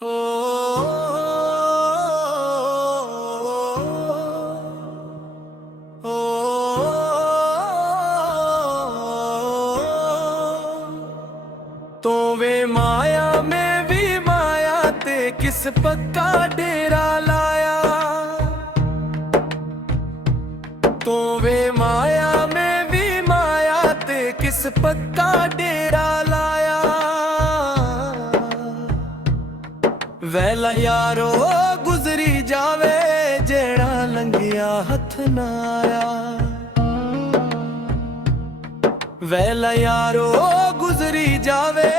तो वे माया में भी माया ते किस पक्का डेरा लाया। तो वे माया में भी माया ते किस पक्का डेरा लाया। वैला यारो गुजरी जावे जेड़ा लंघिया हथ ना आया। वैला यारो गुजरी जावे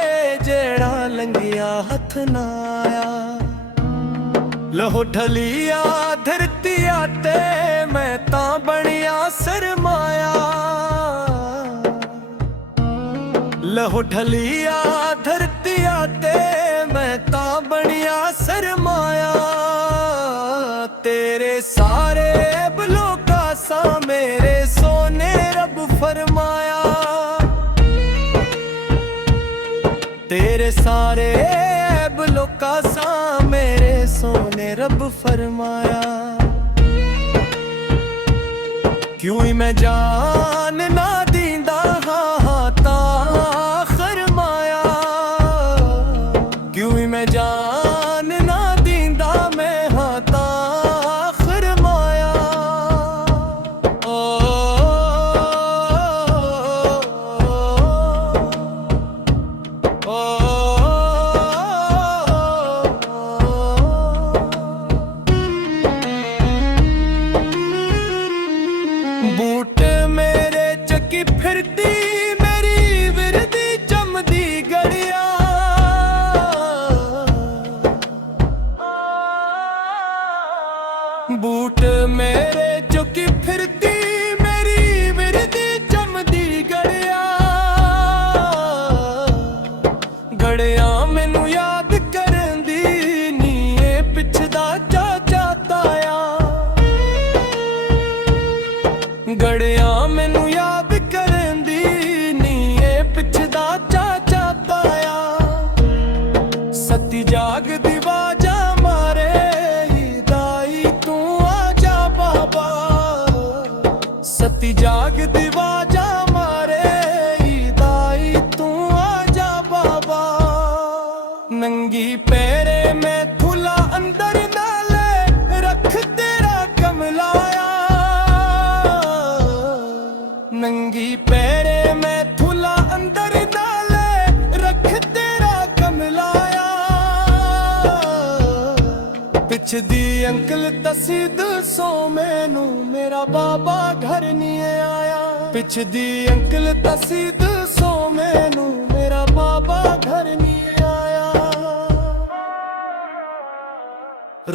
जेड़ा लंघिया हथ ना आया। लहो ढलिया धरतिया ते मैं तां बनिया सरमाया। लहो ढलिया धरतिया ते मैं तां बनिया सरमाया। तेरे सारे बलोका सा मेरे सोने रब फरमाया। तेरे सारे ऐब लोका सा मेरे सोने रब फरमाया। क्यों ही मैं जान ना दींदा हाँ ता खरमाया। क्यों ही मैं जान ना दींदा मैं हाँ ता खरमाया। बूट मेरे चक्की फिरती मेरी विरदी चमदी गड़िया। बूट मेरे चक्की फिरती मेरी विरदी चमदी गड़िया। गड़िया मैनू याद करन दी नी ए पिछदा चाचा ताया। गड़िया मैनू याद करन दी नी ए पिछदा चाचा ताया। सती जाग दी वाजा मारे दाई तू आजा बाबा। सती जाग दी वाजा मारे दाई तू आजा बाबा। नंगी पैरे में थुला अंदर नाले रख तेरा कमलाया। नंगी पैरे में थुला अंदर नाले रख तेरा कमलाया। पिछ दी अंकल तसीद सो मैनू मेरा बाबा घर नहीं आया। पिछ दी अंकल तसीद सो मैनू मेरा बाबा घर नहीं आया।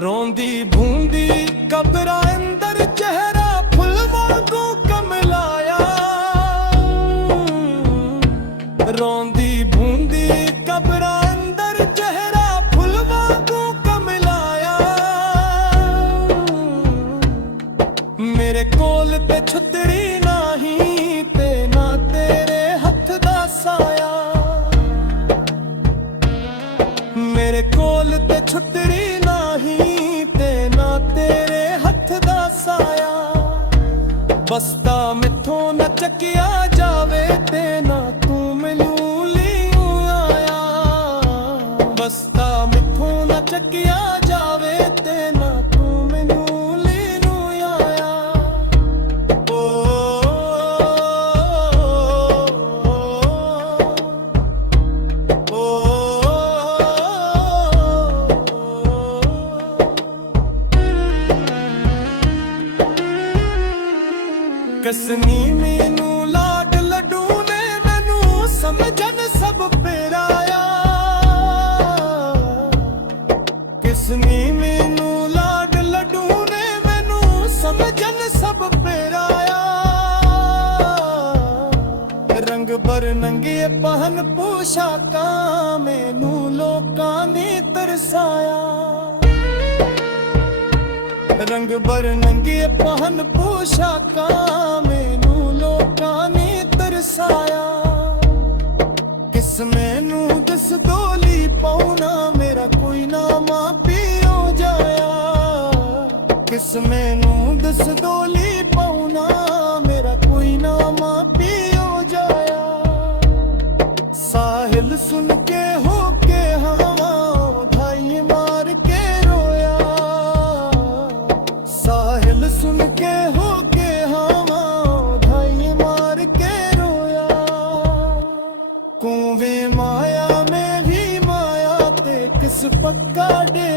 रोंदी भूंदी कबरा अंदर चेहरा फुल वांगू कमलाया। रोंदी भूंदी कबरा अंदर चेहरा फुल वांगू कमलाया। मेरे कोल ते छुतरी नाही ते ना तेरे हथ दा साया। मेरे कोल ते छुतरी नाही ते ना तेरे हथ दा साया। बस्ता मिथों न चकिया जावे ते ना तू मैनू लियो आया। बस्ता मिथों न चकिया जावे ते ना तू मैनू लियो आया। कसनी मैनू लाड लड्डू ने मैनू समझन सब फेराया। किसनी मैनू लाड लड्डू ने मैनू समझन सब फेराया। रंग बर नंगे पहन पोशाका मैनू लोकां ने तरसाया। रंग बर नंगे पहन पोशाका मैनू लोकां ने तरसाया। किस मैनू दस डोली पाउना मेरा कोई नाम किस मैनू दस डोली पाउना मेरा कोई ना मापी हो जाया साहिल सुन के हो के हवा धाई मार के रोया साहिल सुन के हो के हवा धाई मार के रोया कुएं माया में भी माया ते किस पक्का डे